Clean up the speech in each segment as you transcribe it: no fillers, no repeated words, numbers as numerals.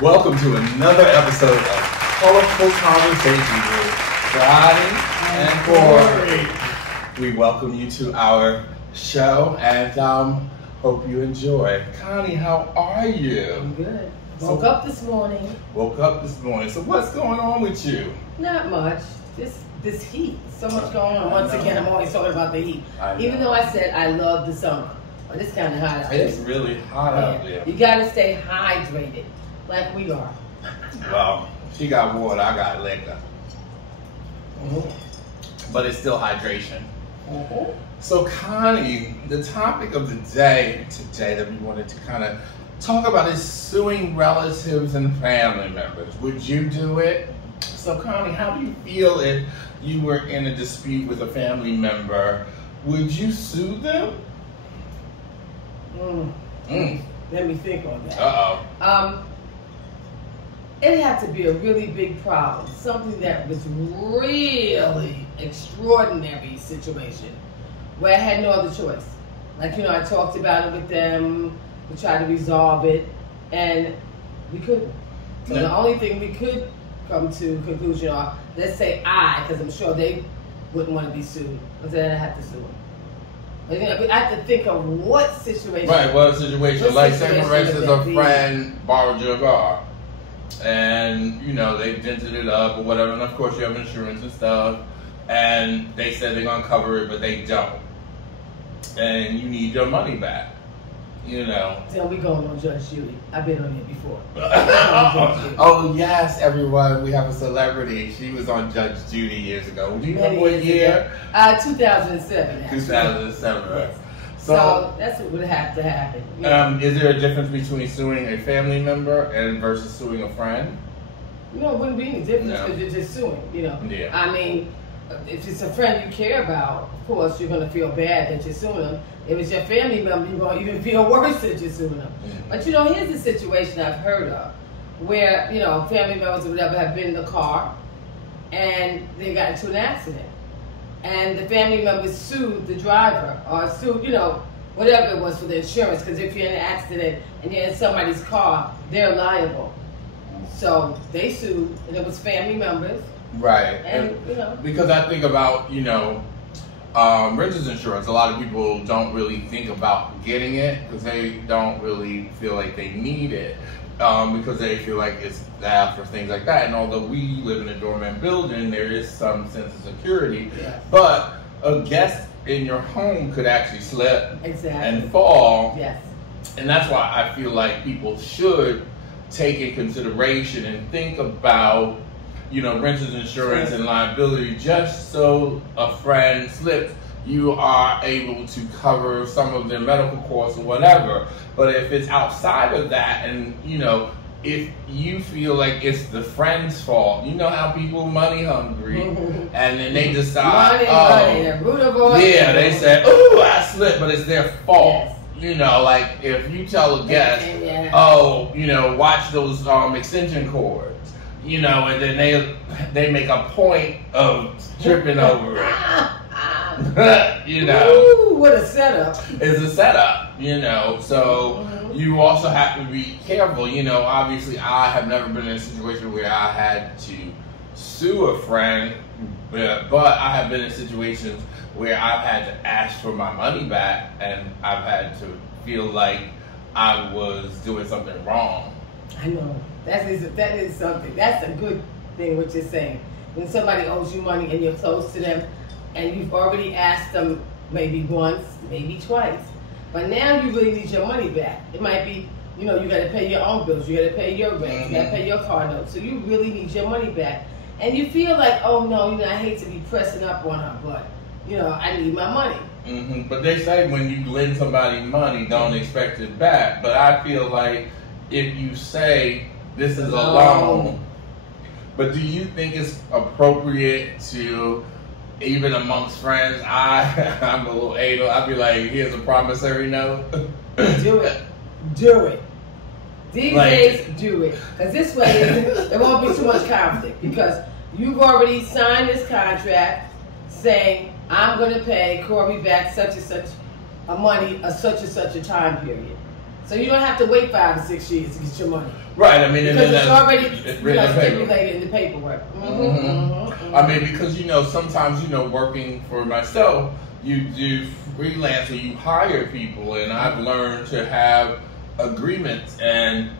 Welcome to another episode of Colorful Conversations with Johnny and Corey. We welcome you to our show and hope you enjoy. Connie, how are you? I'm good. Woke up this morning. So what's going on with you? Not much. This heat. So much going on. Once again, I'm always talking about the heat. Even though I said I love the summer. But it's kind of hot out there. It's really hot out there. You got to stay hydrated. Like we are. Well, she got water, I got liquor. But it's still hydration. So Connie, the topic of the day today that we wanted to kind of talk about is suing relatives and family members. Would you do it? So Connie, how do you feel if you were in a dispute with a family member? Would you sue them? Let me think on that. It had to be a really big problem, something that was really extraordinary situation, where I had no other choice. Like, I talked about it with them, we tried to resolve it, and we couldn't. So the only thing we could come to conclusion on, let's say because I'm sure they wouldn't want to be sued, but then I have to sue them. But, I have to think of what situation. Right, what situation? Like, say for instance, a friend borrowed your car. And they dented it up or whatever, and of course you have insurance and stuff, and they said they're gonna cover it, but they don't, and you need your money back. Tell we going on Judge Judy. I've been on it before. Oh yes, everyone, we have a celebrity. She was on Judge Judy years ago. Do you know what year? 2007. Actually. 2007. Yes. So that's what would have to happen. Is there a difference between suing a family member and versus suing a friend? No, it wouldn't be any difference because you're just suing. Yeah. I mean, if it's a friend you care about, of course you're going to feel bad that you're suing them. If it's your family member, you're going to even feel worse that you're suing them. But here's the situation I've heard of, where family members or whatever have been in the car, and they got into an accident. And the family members sued the driver or sued, whatever it was for the insurance. Because if you're in an accident and you're in somebody's car, they're liable. So they sued, and it was family members. Right. And because I think about, renter's insurance, a lot of people don't really think about getting it because they don't really feel like they need it. Because they feel like it's bad for things like that. And although we live in a dormant building, there is some sense of security. Yes. But a guest in your home could actually slip and fall. Yes. And that's why I feel like people should take in consideration and think about, renter's insurance and liability, just so a friend slips, you are able to cover some of their medical costs or whatever. But if it's outside of that and, if you feel like it's the friend's fault, you know how people money hungry, and then they decide, they say, oh, I slipped, but it's their fault. Yes. Like if you tell a guest, watch those extension cords, and then they make a point of tripping over it. Ooh, what a setup. It's a setup, so you also have to be careful. Obviously I have never been in a situation where I had to sue a friend, but I have been in situations where I've had to ask for my money back, and I've had to feel like I was doing something wrong. I know. That is something. That's a good thing what you're saying. When somebody owes you money and you're close to them, and you've already asked them maybe once, maybe twice. But now you really need your money back. It might be, you got to pay your own bills, you got to pay your rent, you got to pay your car note. So you really need your money back. And you feel like, oh no, I hate to be pressing up on her, but, I need my money. But they say when you lend somebody money, don't expect it back. But I feel like if you say, this is a loan, but do you think it's appropriate to, even amongst friends, I'm a little anal, I'd be like, here's a promissory note. Do it. These days, do it. Because this way, there won't be too much conflict. Because you've already signed this contract saying, I'm going to pay Corey back such and such a money, such and such a time period. So you don't have to wait 5 to 6 years to get your money. Right, I mean, because it's already stipulated in the paperwork. I mean, because, sometimes, working for myself, you do freelance or you hire people, and I've learned to have agreements. And,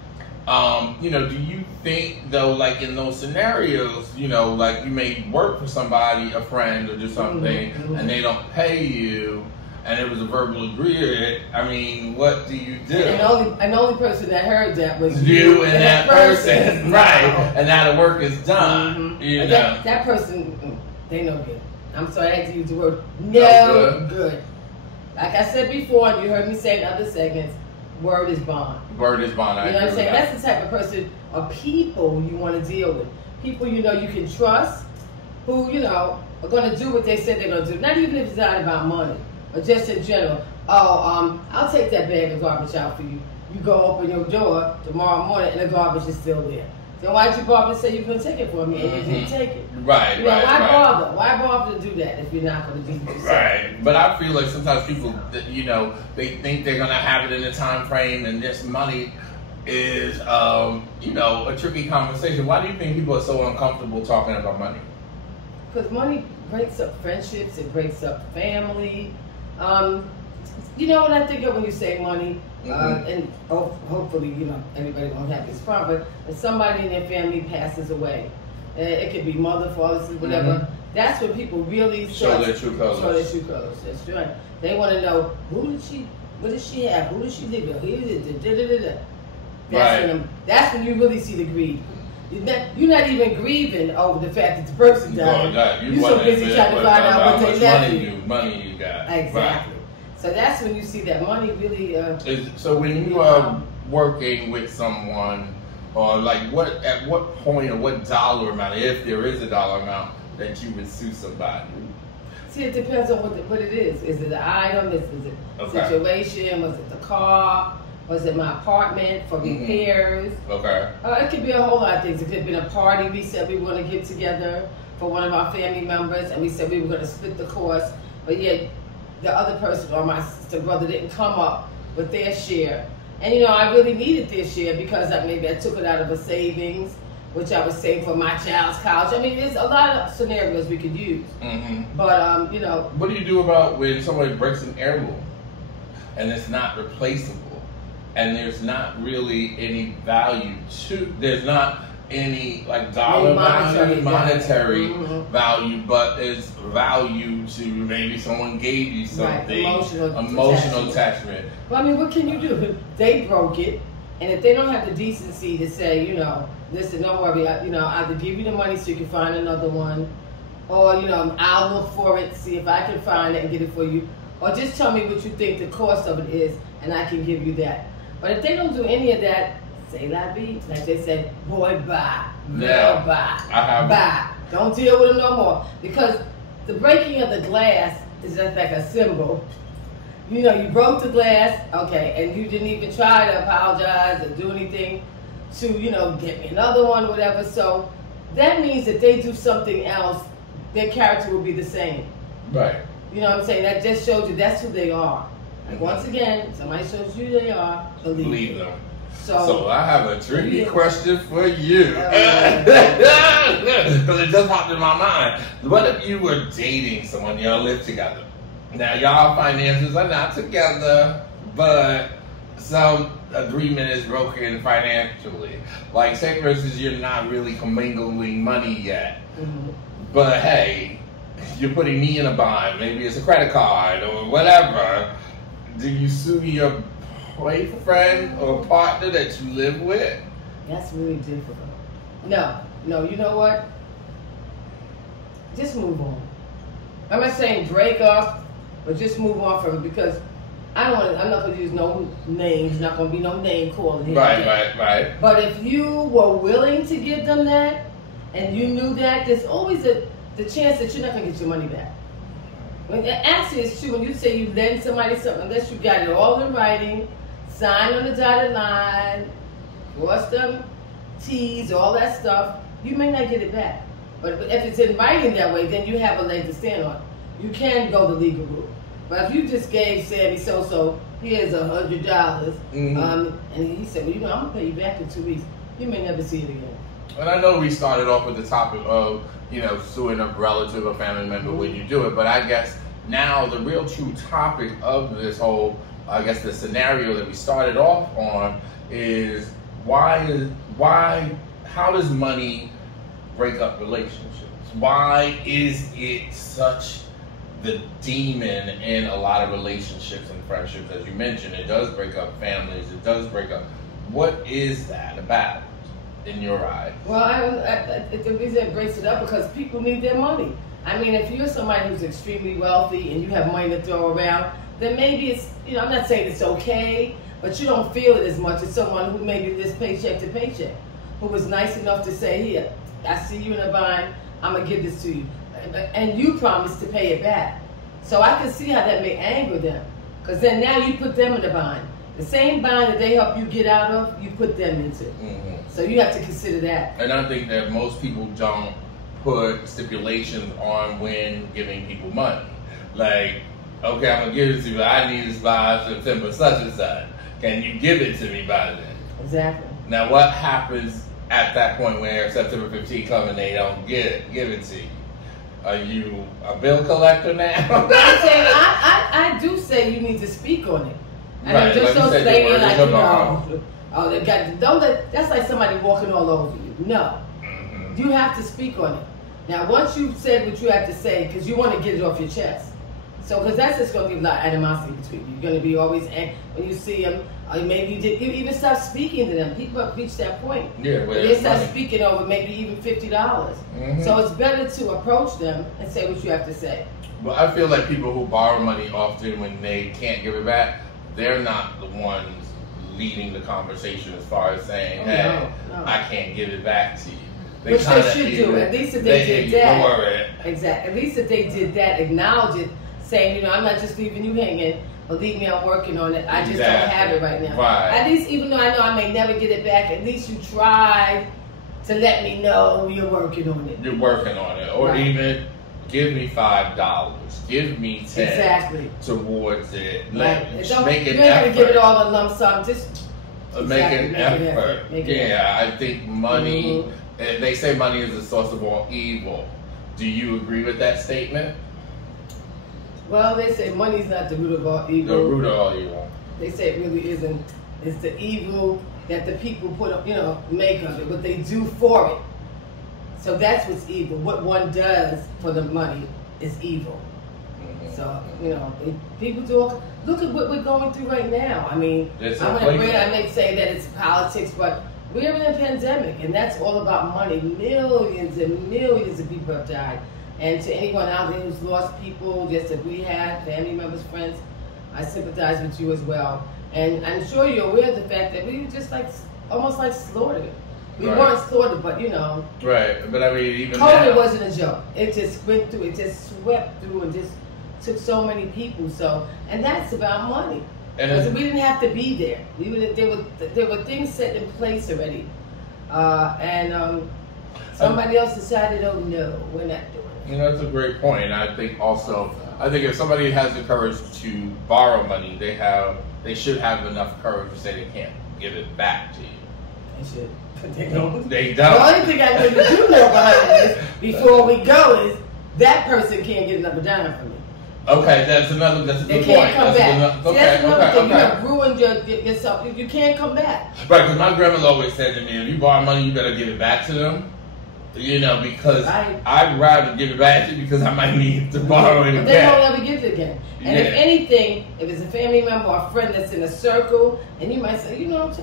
do you think, though, like in those scenarios, like you may work for somebody, a friend, or do something, and they don't pay you, and it was a verbal agreement, I mean, what do you do? And the only person that heard that was you and that person. Right. And now the work is done. That person, they no good. I'm sorry, I had to use the word no good. Like I said before, and you heard me say in other segments, word is bond. Word is bond. You know what I'm saying? That's the type of person or people you want to deal with. People you can trust, who, are going to do what they said they're going to do. Not even if it's not about money. Or just in general, I'll take that bag of garbage out for you. You go open your door tomorrow morning and the garbage is still there. Then why'd you bother to say you're going to take it for me and you didn't take it? Right, why bother? Why bother to do that if you're not going to do what you say? Right, but I feel like sometimes people, they think they're going to have it in a time frame, and this money is, a tricky conversation. Why do you think people are so uncomfortable talking about money? Because money breaks up friendships, it breaks up family. You know what I think of when you say money, and hopefully, everybody won't have this problem, but if somebody in their family passes away, it could be mother, father, whatever, that's when people really show their true colors. That's right. They want to know, what does she have? Who does she live with? That's when you really see the greed. You're not even grieving over the fact that the person died. You're so busy trying to find out what they left you. Money you got. Exactly. Right. So that's when you see that money really. So when you are working with someone, or like at what point or what dollar amount, if there is a dollar amount, that you would sue somebody? See, it depends on what it is. Is it an item? Is it a situation? Was it the car? Was it my apartment for repairs? Okay. It could be a whole lot of things. It could have been a party we said we were going to get together for one of our family members, and we said we were going to split the cost, but yet the other person or my sister brother didn't come up with their share. And I really needed their share because maybe I took it out of a savings, which I was saving for my child's college. I mean, there's a lot of scenarios we could use. But, What do you do about when somebody breaks an heirloom and it's not replaceable? And there's not really any value there's not any like dollar value, monetary value, but there's value to maybe someone gave you something, emotional attachment. Well, I mean, what can you do? They broke it, and if they don't have the decency to say, listen, don't worry, either give you the money so you can find another one, or I'll look for it, see if I can find it and get it for you, or just tell me what you think the cost of it is, and I can give you that. But if they don't do any of that, say la vie, like they said, boy, bye. Girl, bye. Bye. Don't deal with them no more. Because the breaking of the glass is just like a symbol. You broke the glass, okay, and you didn't even try to apologize or do anything to, get me another one, whatever. So that means that they do something else, their character will be the same. Right. You know what I'm saying? That just shows you that's who they are. Like once again, somebody shows you who they are, believe them. So I have a tricky question for you. Because it just popped in my mind. What if you were dating someone, y'all live together? Now y'all finances are not together, but some agreement is broken financially. Like say for instance, you're not really commingling money yet. But hey, you're putting me in a bind. Maybe it's a credit card or whatever. Do you sue your boyfriend or partner that you live with? That's really difficult. No, you know what? Just move on. I'm not saying break up, but just move on from it because I'm not going to use no names, not going to be no name calling here. Right. But if you were willing to give them that and you knew that, there's always the chance that you're not going to get your money back. Actually, it's true when you say you lend somebody something, unless you got it all in writing, signed on the dotted line, cross them T's, all that stuff, you may not get it back. But if it's in writing that way, then you have a leg to stand on. you can go the legal route. But if you just gave Sammy so here's $100, and he said, well, I'm gonna pay you back in 2 weeks, you may never see it again. And I know we started off with the topic of, suing a relative or family member when you do it, but I guess now the real true topic of this whole, the scenario that we started off on is how does money break up relationships? Why is it such the demon in a lot of relationships and friendships? As you mentioned, it does break up families, it does break up. What is that about in your eyes? Well, the reason it breaks it up because people need their money. I mean, if you're somebody who's extremely wealthy and you have money to throw around, then maybe it's, I'm not saying it's okay, but you don't feel it as much as someone who maybe lives paycheck to paycheck, who was nice enough to say, here, I see you in a bind, I'm going to give this to you. And you promised to pay it back. So I can see how that may anger them. Because then now you put them in the bind. The same bind that they help you get out of, you put them into. So you have to consider that. And I think that most people don't put stipulations on when giving people money. Like, okay, I'm going to give it to you, but I need this by September such and such. Can you give it to me by then? Exactly. Now, what happens at that point where September 15 comes and they don't give it to you? Are you a bill collector now? I'm saying, I do say you need to speak on it. I mean, just don't say it like, that's like somebody walking all over you. No. You have to speak on it. Now, once you've said what you have to say, because you want to get it off your chest. So, because that's just going to give a lot of animosity between you. You're going to be always angry when you see them. Maybe you even stop speaking to them. People have reached that point. Yeah, where they start speaking over maybe even $50. So it's better to approach them and say what you have to say. Well, I feel like people who borrow money often when they can't give it back, they're not the ones leading the conversation as far as saying, hey, no. I can't give it back to you. Which they should do. At least if they did that. Exactly. At least if they did that, acknowledge it, saying, I'm not just leaving you hanging. Believe me, I'm working on it. I just don't have it right now. Right. At least, even though I know I may never get it back, at least you tried to let me know you're working on it. You're working on it. Or even give me $5. Give me 10 towards it. Make an effort. You ain't got to give it all in lump sum. Just make an effort. I think money, they say money is the source of all evil. Do you agree with that statement? Well, they say money's not the root of all evil. The root of all evil. They say it really isn't. It's the evil that the people put up, make of it, what they do for it. So that's what's evil. What one does for the money is evil. So, people do. Look at what we're going through right now. I mean, I may say that it's politics, but we're in a pandemic, and that's all about money. Millions and millions of people have died. And to anyone out there who's lost people, just as we have, family members, friends, I sympathize with you as well. And I'm sure you're aware of the fact that we were just almost like slaughtered. We weren't slaughtered, but Right, but I mean, even COVID wasn't a joke. It just went through, it just swept through and just took so many people. So, and that's about money. Because we didn't have to be there. There were things set in place already. Somebody else decided, oh no, we're not doing it. That's a great point. I think if somebody has the courage to borrow money, they should have enough courage to say they can't give it back to you. They should, but they don't. They don't. The only thing I need to do know behind this before we go is that person can't get another dime from me. Okay, that's a good point. They can't come back. That's another thing. You have ruined yourself. You can't come back. Right, because my grandmother always said to me, if you borrow money, you better give it back to them. Because I'd rather give it back to you because I might need to borrow it again. They won't ever give it again. And if anything, if it's a family member or a friend that's in a circle, and you might say, George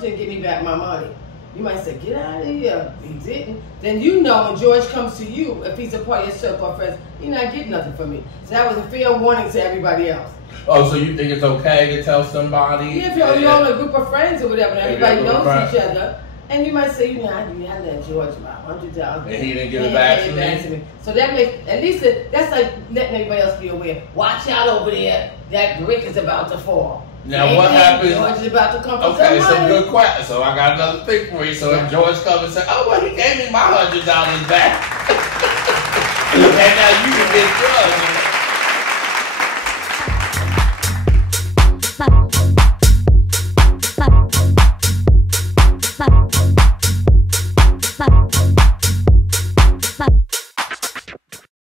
didn't give me back my money. You might say, get out of here. He didn't. Then when George comes to you, if he's a part of your circle of friends, you're not getting nothing from me. So that was a fair warning to everybody else. Oh, so you think it's okay to tell somebody? Yeah, if you're on a group of friends or whatever, and everybody knows each other. And you might say, I let George about $100. And he didn't give it back to me. So that makes, at least that's like letting everybody else be aware. Watch out over there. That brick is about to fall. Now what happens? George is about to come. Okay, so good question. So I got another thing for you. So if George comes and says, he gave me my $100 back. And now you can get yours. Bye.